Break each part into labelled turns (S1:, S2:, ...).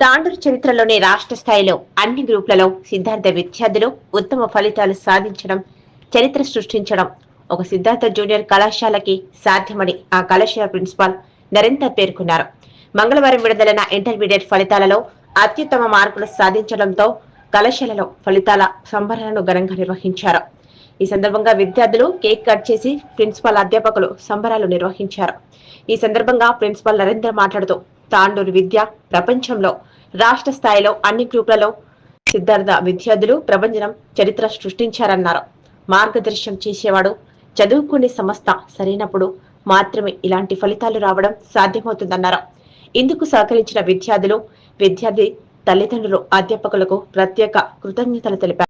S1: తాండూరు చరిత్రలోని రాష్ట్ర స్థాయిలో అన్ని గ్రూపులలో సిద్ధార్థ విద్యార్థులు ఉత్తమ ఫలితాలు సాధించడం చరిత్ర సృష్టించడం ఒక సిద్ధార్థ జూనియర్ కళాశాలకి సాధ్యమని ఆ కళాశాల ప్రిన్సిపాల్ నరేందర్ పేర్కొన్నారు. మంగళవారం విడుదలైన ఇంటర్మీడియట్ ఫలితాలలో అత్యుత్తమ మార్కులు సాధించడంతో కళాశాలలో ఫలితాల సంబరాలను ఘనంగా నిర్వహించారు. ఈ సందర్భంగా విద్యార్థులు కేక్ కట్ చేసి ప్రిన్సిపాల్ అధ్యాపకులు సంబరాలు నిర్వహించారు. ఈ సందర్భంగా ప్రిన్సిపాల్ నరేంద్ర మాట్లాడుతూ తాండూరు విద్య ప్రపంచంలో రాష్ట్ర స్థాయిలో అన్ని గ్రూపులలో సిద్ధార్థ విద్యార్థులు ప్రభంజనం చరిత్ర సృష్టించారన్నారు. మార్గదర్శనం చేసేవాడు చదువుకునే సంస్థ సరైనప్పుడు మాత్రమే ఇలాంటి ఫలితాలు రావడం సాధ్యమవుతుందన్నారు. ఇందుకు సహకరించిన విద్యార్థులు విద్యార్థి తల్లిదండ్రులు అధ్యాపకులకు ప్రత్యేక కృతజ్ఞతలు తెలిపారు.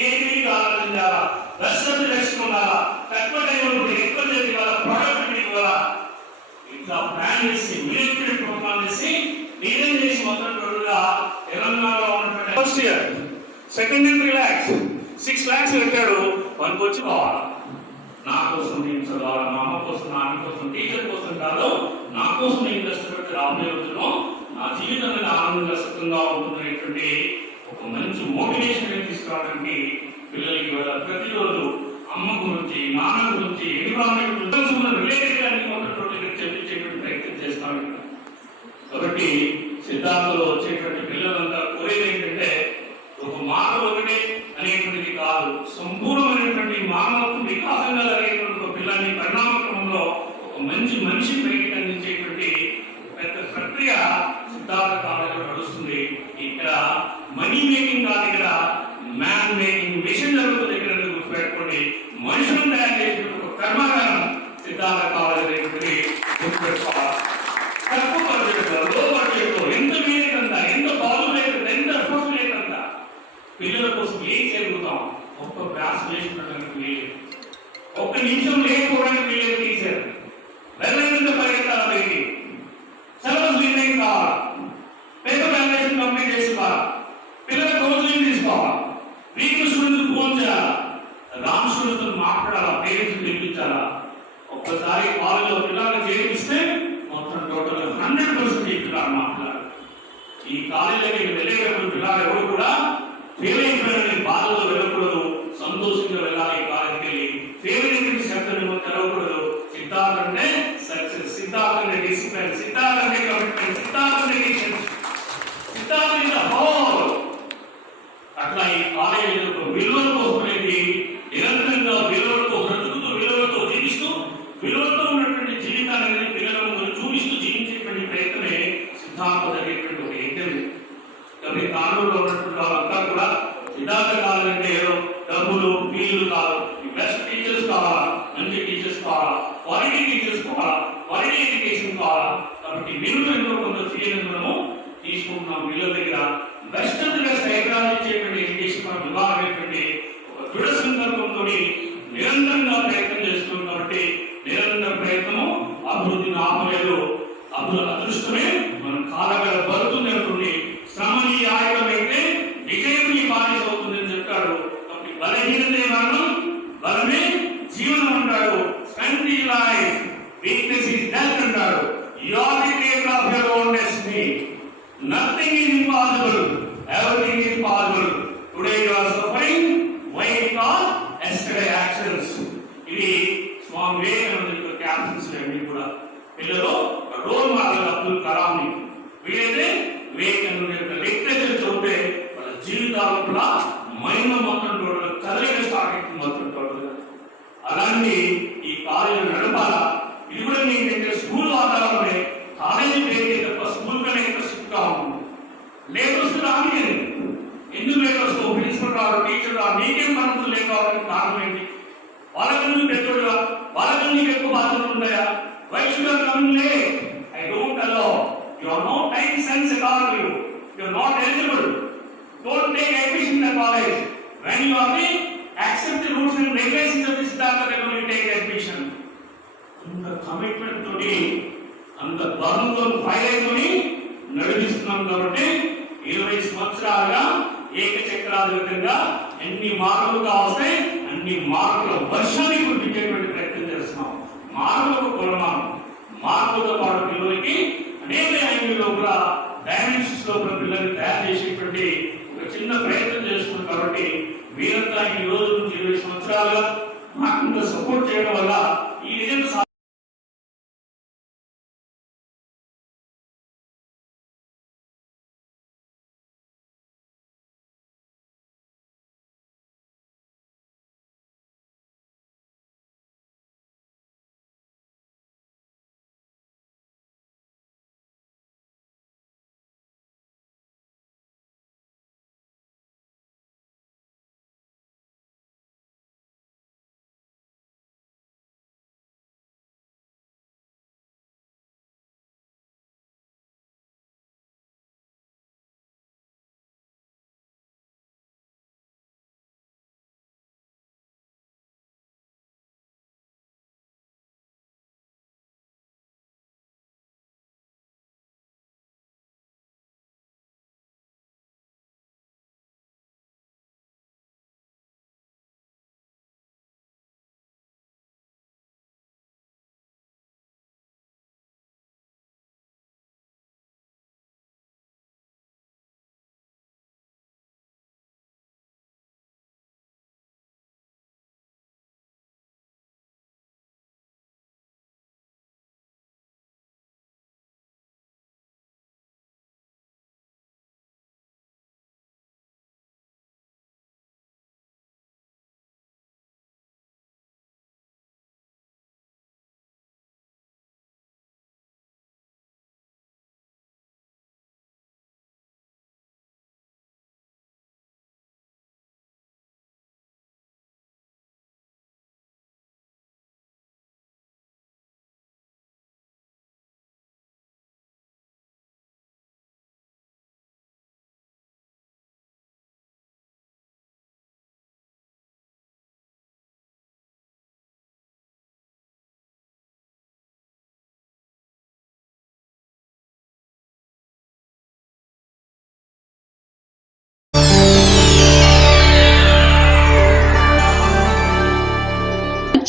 S2: క్రియేటివిటీగా ఆలోచించాలా రెస్పెక్ట్ చేసుకున్నారా తక్కువ టైం ఎక్కువ చేతి వల్ల ప్రొడక్టివిటీ వల్ల ఇట్లా ప్లాన్ చేసి మిలిటరీ ప్రోగ్రామ్ చేసి డిజైన్ చేసి మొత్తం టోటల్గా తెలంగాణలో ఉన్నటువంటి first year second year three lakhs six lakhs పెట్టాడు మనకు వచ్చి కావాలి నా కోసం నేను చదవాలి మా అమ్మ కోసం నా కోసం టీచర్ కోసం కాదు నా కోసం నేను కష్టపడి రాబోయే నా జీవితం మీద ఆనందంగా సుఖంగా ఉంటున్నటువంటి ఒక మంచి మోటివేషన్ తీసుకురావడానికి పిల్లలకి ఇవాళ ప్రతిరోజు అమ్మ గురించి నాన్న గురించి ఎన్విరాన్మెంట్ రిలేటెడ్ అన్ని ఉన్నటువంటి చెప్పించేటువంటి ప్రయత్నం చేస్తాను కాబట్టి సిద్ధాంతంలో వచ్చేటువంటి పిల్లలంతా కోరేది ఏంటంటే ఒక మానవ ఒకటే అనేటువంటిది కాదు. సంపూర్ణమైనటువంటి మానవత్వం వికాసంగా జరిగేటువంటి ఒక పిల్లాన్ని పరిణామ క్రమంలో ఒక మంచి మనిషి బయటకు అందించేటువంటి పెద్ద ప్రక్రియ సిద్ధార్థ కాలేజీలో నడుస్తుంది. ఇక్కడ మనీ మేకింగ్ కాదు ఇక్కడ. మ్యాన్ మేకింగ్ మిషన్ జరుగుతుంది ఇక్కడ గుర్తుపెట్టుకోండి మనుషులను తయారు చేసినటువంటి ఒక కర్మాగారం సిద్ధార్థ కాలేజ్ గుర్తుపెట్టుకోవాలి. తక్కువ బడ్జెట్లో లో బడ్జెట్లో ఎంత వీలైనంత ఎంత బాగు లేకుండా ఎంత ఎఫర్ట్స్ లేనంత పిల్లల కోసం ఏం చేయగలుగుతాం? ఒక్క క్లాస్ వేసుకున్నడానికి వీలేదు ఒక్క నిమిషం లేకపోవడానికి వీలేదు తీశారు. రామ్ మాట్లాడాలా? పేరెంట్స్ పిలిపించాలా? ఒక్కసారి కాలేజీలో పిల్లల్ని చేర్పిస్తే మొత్తం టోటల్ హండ్రెడ్ పర్సెంట్ ఈ పిల్లలు మాట్లాడాలి ఈ కాలేజీలోకి వెళ్ళేటప్పుడు పిల్లలు ఎవరు కూడా ఫెయిల్ అయిపోయారని బాధలో డబ్బులు ఫీజులు కాదు బలహీనతే మరణం బలమే జీవనం అంటాడు strength is life weakness is death అంటాడు you are the creator of your own destiny nothing is impossible everything is possible అలాంటి ఈ కాలేజీ నడపాల? ఇది కూడా మీ దగ్గర స్కూల్ వాతావరణమే. కాలేజీ పేరు తప్ప స్కూల్ కన్నా ఇంట్రెస్ట్గా ఉంటుంది లేబర్స్ రాని ఎందుకు లేబర్స్ ప్రిన్సిపల్ రాదు టీచర్ రావు నీకేం పనులు లేక కారణం ఏంటి? వాళ్ళకన్నా పెద్దోడుగా వాళ్ళకన్నా నీకు ఎక్కువ బాధ్యతలు ఉన్నాయా? Wife should I don't allow you are no time sense at all you you are not eligible don't take admission in the college when you are the accept the rules and regulations of the Siddhartha community take admission ఇంత commitment తోటి అంత బలంతో fire అయితోని నడిపిస్తున్నాం కాబట్టి ఇరవై సంవత్సరాలుగా ఏకచక్రాధిపతంగా ఎన్ని మార్కులు కావస్తాయి అన్ని మార్కుల వర్షాన్ని గుర్తించేటువంటి ప్రయత్నం చేస్తున్నాం. మార్కులకు కొలమానం. మార్కులతో పాటు పిల్లలకి అనేక యాంగిల్లో కూడా డైమెన్షన్స్లో కూడా పిల్లల్ని తయారు చేసేటువంటి ఒక చిన్న ప్రయత్నం చేస్తున్నాం కాబట్టి వీరంతా ఈ రోజు నుంచి ఇరవై సంవత్సరాలుగా మాకు సపోర్ట్ చేయడం వల్ల ఈ రిజల్ట్